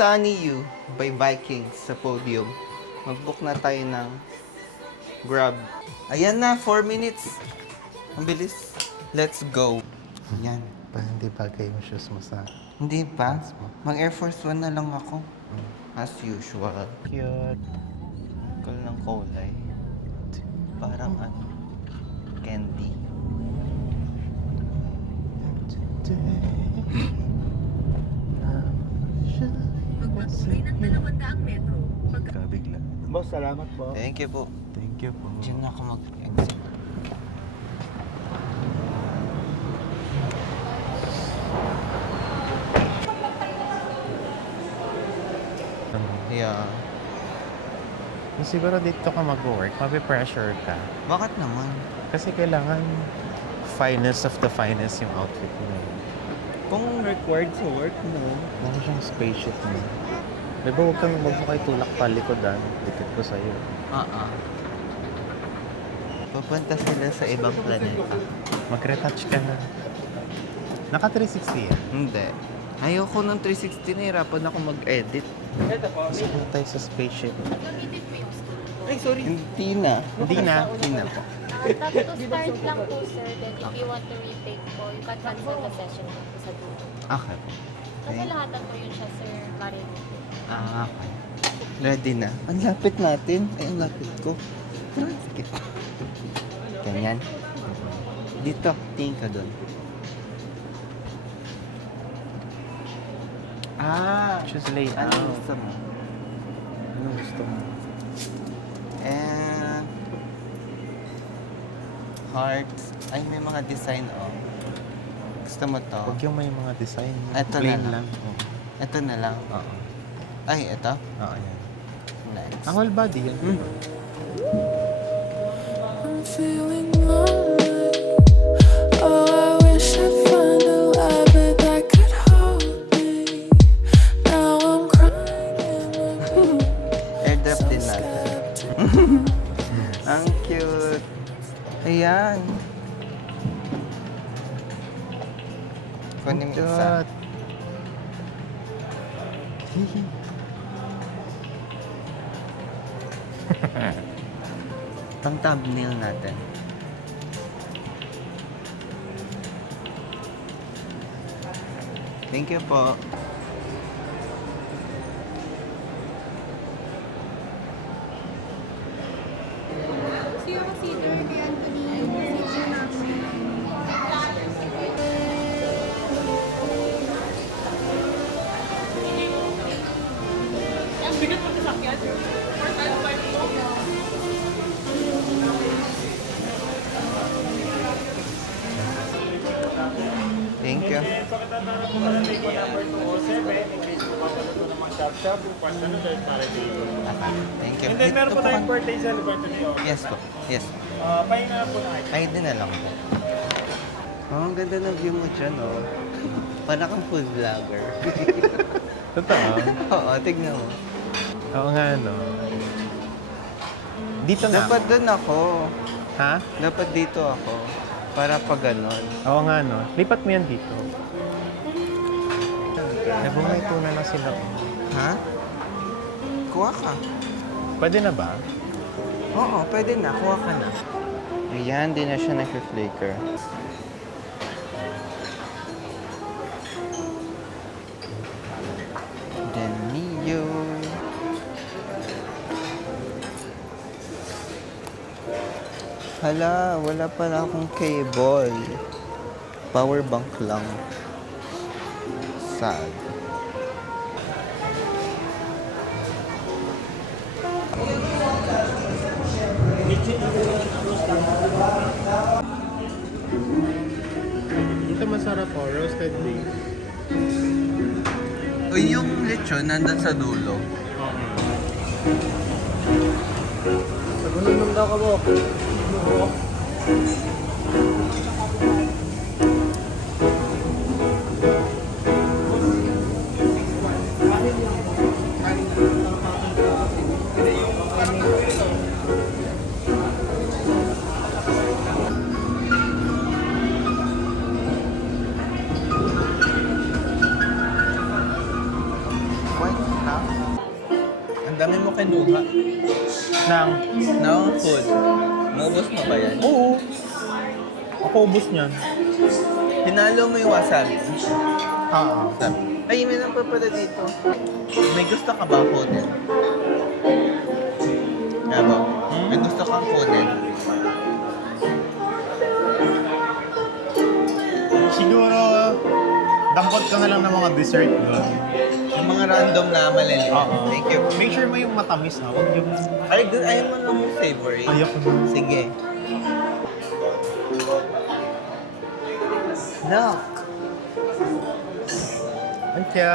Sunny You by Vikings sa podium. Mag-book na tayo ng Grab. Ayan na, 4 minutes. Ang bilis. Let's go. Ayan. Pa, hindi bagay yung shoes mo sa... Hindi pa. Mag Air Force 1 na lang ako. As usual. Cute. Cool ng kulay. Parang ano, candy. Magpatuloy ng 200 metro. Kabigla. Boss, salamat po. Thank you po. Thank you po. Diyan na ako mag-exit. Yeah. Siguro dito ka mag-work, mape-pressure ka. Bakit naman? Kasi kailangan finest of the finest yung outfit mo. Kung required sa work mo. Ano siyang spaceship mo? Di ba huwag mo kayo tulak palikodan? Dikit ko sa'yo. Pupunta sila sa ibang planeta. Mag-retouch ka na. Naka 360 yan. Hindi. Ayoko ng 360, nahirapan ako mag-edit. Gusto ko tayo sa spaceship. Ay, sorry. Hindi na. Hindi na. Hindi na po. Tap to start lang po, sir. Then if you want to retake po, you can cancel the session po sa dulo. Okay po. Kasi lahatan po yun siya, sir. Marinig. Okay. Ready na. Ang lapit natin. Ay, ang lapit ko. Sige. Ganyan. Dito. Tingin ka doon. Choose layout. Ano gusto mo? Ano gusto mo? And hearts. Ay, may mga design, oh. Gusto mo to? Huwag yung may mga design. Ito na Plain lang. lang. Oo. Ito na lang. Oo. Ay, ito? Oo, yan. Nice. Ang whole body yan. I'm feeling lonely. Oh, I wish I'd find a lover that could hold me. Now I'm crying in my room. Airdrop din natin. Ang cute. Ayan. Kunin mo isa. Pang thumbnail natin. Thank you po. Siya consider kay Anthony. Siya namin. Thank you. Thank you. And then meron Dito po tayong ka- birthday celebration niyo. Yes po. Yes. Pahinga na po na kayo. Ay, din na lang po. Oh, ang ganda ng view mo dyan, oh. Parang kang food vlogger. Totoo? Oo, tignan mo. Oo nga, no. Dito na. Dapat dun ako. Ha? Dapat dito ako. Para pag ganon. Oo nga, no. Lipat mo yan dito. Nabungay tuna na sila. Ha? Kuha ka. Pwede na ba? Oo, pwede na. Kuha ka na. Ayan, di na siya nag-flicker. Then Mio. Hala, wala pala akong cable. Power bank lang. Sad. Ito masarap po. Roasted beef. Uy, yung lechon nandun sa dulo. Sagunan daw ka mo. What? kumuha Nang, ng food. Maubos mo ba yan? oo. Ako ubos niyan. Hinalo mo yung wasabi. Oo. Ay, may nang pa pala dito. May gusto ka ba kunin? Ano? May gusto kang kunin? Siguro, dampot ka na lang ng mga dessert doon. Yung mga random na maliliit. Oo. Thank you. Make sure mo yung matamis ha. Huwag yung... Ay, ayaw mo lang yung savory. Ayoko na. Sige. Look. Ay, kaya...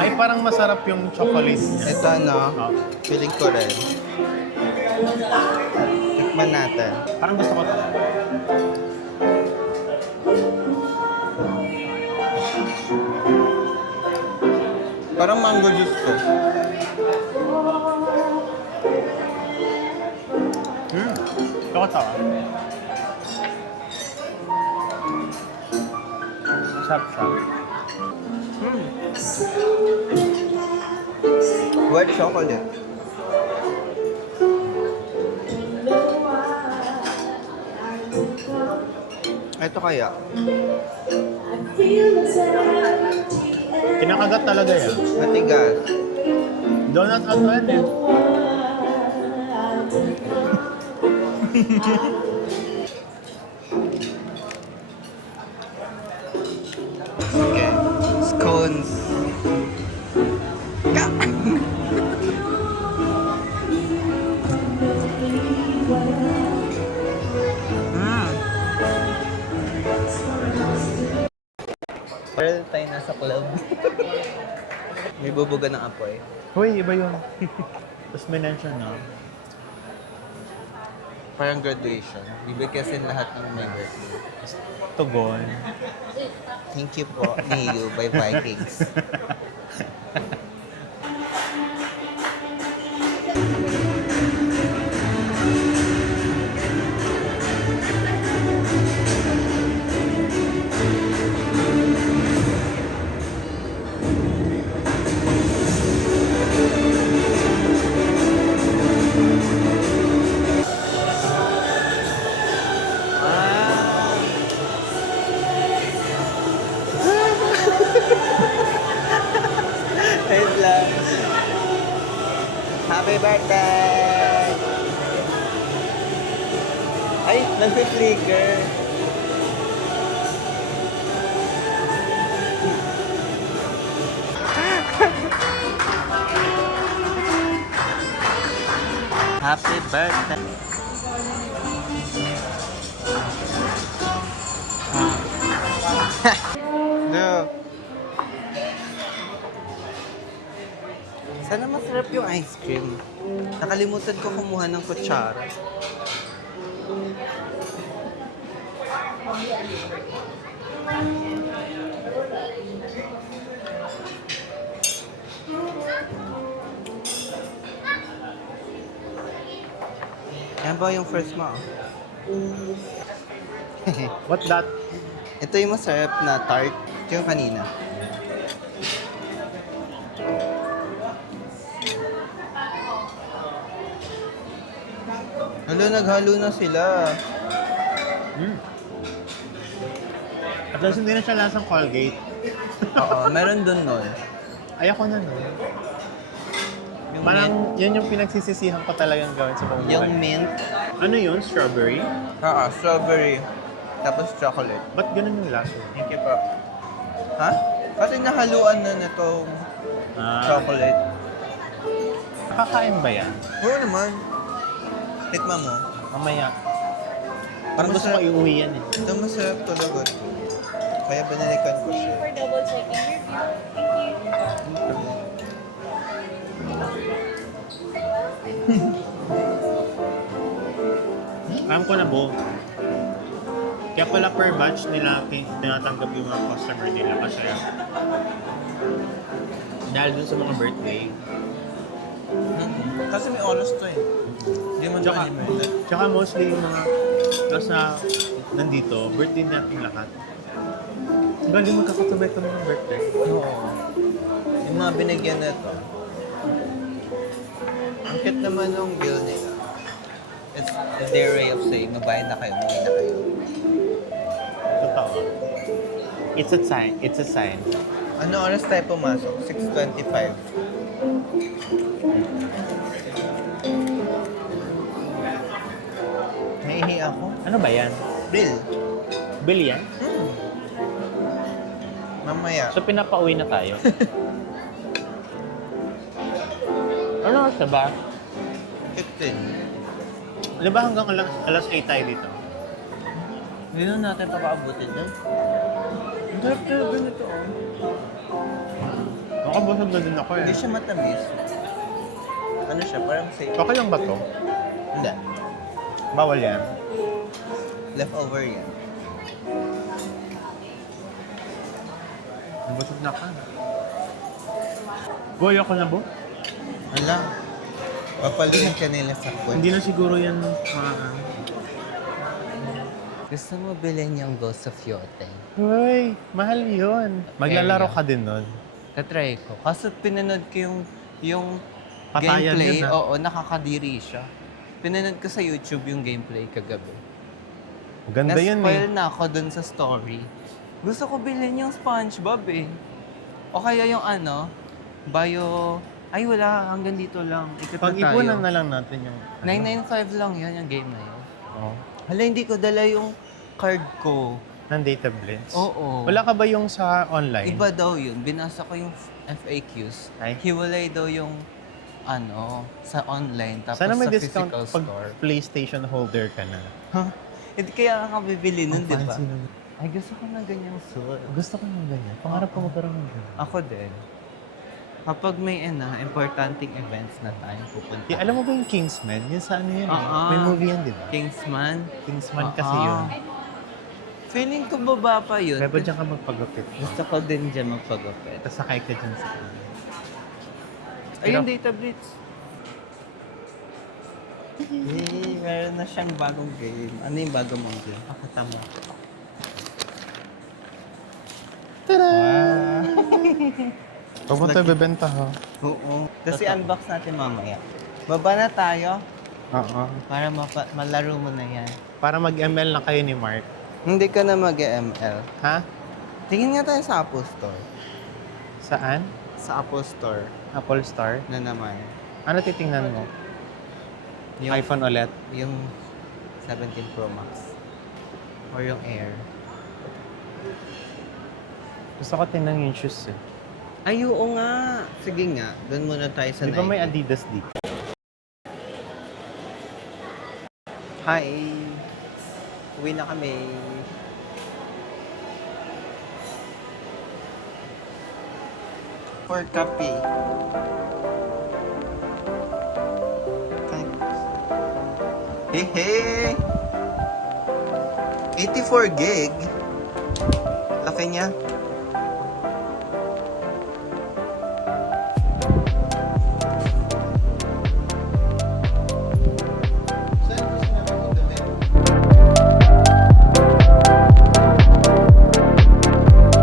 Ay, parang masarap yung chocolate niya. Ito ano, Oh. feeling ko rin. Tikman natin. Parang gusto ko to. Parang mango juice to. Gusto ko to ah. Sarap siya. White chocolate. Ito kaya. Kinakagat talaga yan. Matigas. Donut at yan eh. Okay. Scones. Parang tayo nasa club. May bubuga ng apoy. Hoy, iba yun. Tapos may mention na. Parang graduation. Bibigkasin lahat ng members. Tugon. Thank you po, Niyo, by Vikings. Wait lang. Happy birthday! Ay, nagpi-flicker. Happy birthday! No. Sana masarap yung ice cream. Nakalimutan ko kumuha ng kutsara. Yan ba yung first mo? What that? Ito yung masarap na tart. Ito yung kanina. Halo, naghalo na sila. At least hindi na siya lasang Colgate. Oo, meron dun nun. Ayoko na no. Yung Parang yun yung pinagsisisihan ko talagang gawin sa pamumuhay. Yung mint. Ano yun? Strawberry? Oo, strawberry. Tapos chocolate. Ba't ganun yung lasa? Thank you po. Ha? Kasi nahaluan na nitong chocolate. Nakakain ba yan? Oo naman. Tikman mo. Mamaya. Parang gusto ko Masarap. iuwi yan eh. Ito masarap talaga. Kaya binalikan ko siya. For double checking your view. Thank you. Alam ko na, Bo. Kaya pala per batch nila tinatanggap yung mga customer nila kasi dahil dun sa mga birthday. Kasi may oras to eh. Hindi mo Tsaka, na tsaka mostly yung mga nasa nandito, birthday natin lahat. Galing magkakasabay ito mga birthday. Oo. Yung mga binigyan na ito. Ang cute naman nung bill nila. It's their way of saying, mabayad na kayo, umuwi na kayo. Totoo. It's a sign. It's a sign. Ano oras tayo pumasok? 6:25. Nahihi ako. Ano ba yan? Bill. Bill yan? Mamaya. So, pinapauwi na tayo. Ano oras na ba? 15. Di ba hanggang alas 8 tayo dito? Hindi na natin papaabutin doon. Ang sarap talaga nito, oh. Nakabusog na din ako eh. Hindi siya matamis. Ano siya? Parang safe. Okay lang ba to? Hindi. Bawal yan. Leftover yan. Nabusog na ka. Boy, ako na bo? Ala. Papalihan ka nila sa kwet. Hindi na siguro yan Gusto mo bilhin yung Ghost of Yote? Uy, mahal yun. Maglalaro ka din nun. Katry ko. Kaso pinanood ko yung Patayan gameplay. yun, ah. Oo, nakakadiri siya. Pinanood ko sa YouTube yung gameplay kagabi. Ganda yun Na-spoil eh. na ako dun sa story. Gusto ko bilhin yung SpongeBob eh. O kaya yung ano, Ay wala, hanggang dito lang. Ikot na tayo. Pag-ipunan na lang natin yung... 995 lang yan, yung game na yun. Oh. Hala, hindi ko dala yung card ko. Ng data blitz. Oo. Wala ka ba yung sa online? Iba daw yun. Binasa ko yung FAQs. Ay. Hiwalay daw yung sa online tapos Sana may sa discount physical pag store. PlayStation holder ka na. Huh? Hindi kaya ka bibili nun, di ba? Fancy naman. Ay, gusto ko na ganyang suit. Gusto ko ng ganyan. Pangarap ko magkaroon ng ganyan. Ako din. Kapag may importanteng events na tayo pupunta. Alam mo ba yung Kingsman? Yun sa ano yun? Ah, May movie yan, di ba? Kingsman. Kingsman kasi Ah. yun. Feeling ko baba pa yun. Kaya ba dyan ka magpagupit? Gusto ko din dyan magpagupit. Tapos sakay ka dyan sa... Ayun, Data Blitz. Meron na siyang bagong game. Ano yung bagong mong game? Ako tama. Huwag mo tayo bebenta ha. Oo. Kasi unbox natin mamaya. Baba na tayo Oo. para malaro mo na yan. Para mag-ML na kayo ni Mark. Hindi ka na mag-ML. Ha? Tingin nga tayo sa Apple Store. Saan? Sa Apple Store Apple Store? na naman. Ano titingnan mo? Yung, iPhone ulit? yung 17 Pro Max. Or yung Air. Gusto ko tingnan yung shoes eh. Ay, oo nga. Sige nga. Doon muna tayo sa Di ba may Nike. Adidas dito? Hi! Uwi na kami. For copy. Hey, hey! 84 gig. Laki niya.